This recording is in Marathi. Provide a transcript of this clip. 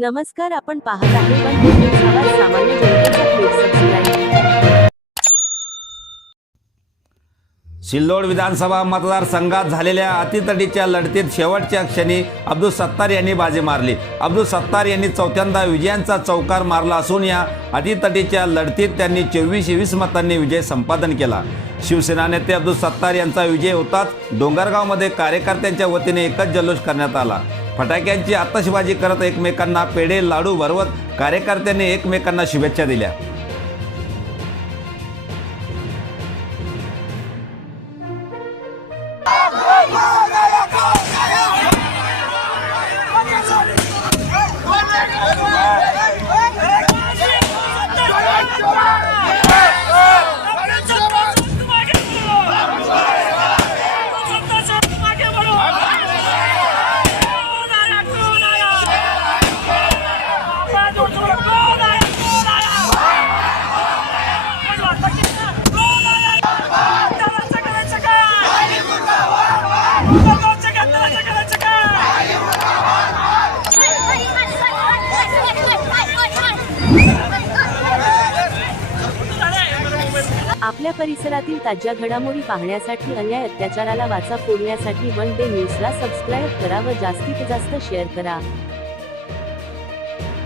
नमस्कार, आपण पाहत आहे वन न्यूज आवाज. सामान्य जनतेचा प्लीज सबस्क्राईब. सिल्लोड विधानसभा मतदारसंघात झालेल्या अतितटीच्या लढतीत शेवटच्या क्षणी अब्दुल सत्तार यांनी बाजी मारली. अब्दुल सत्तार यांनी चौथ्यांदा विजयांचा चौकार मारला असून या अतितटीच्या लढतीत त्यांनी 24-20 मतांनी विजय संपादन केला. शिवसेना नेते अब्दुल सत्तार यांचा विजय होताच डोंगरगावमध्ये कार्यकर्त्यांच्या वतीने एकच जल्लोष करण्यात आला. फटाक्यांची आतषबाजी करत एकमेकांना पेढे लाडू भरवत कार्यकर्त्यांनी एकमेकांना शुभेच्छा दिल्या. आपल्या परिसरातील ताज्या घडामोडी पाहण्यासाठी, अन्याय अत्याचाराला वाचा फोडण्यासाठी वन डे न्यूजला सबस्क्राईब करा व जास्तीत जास्त शेअर करा.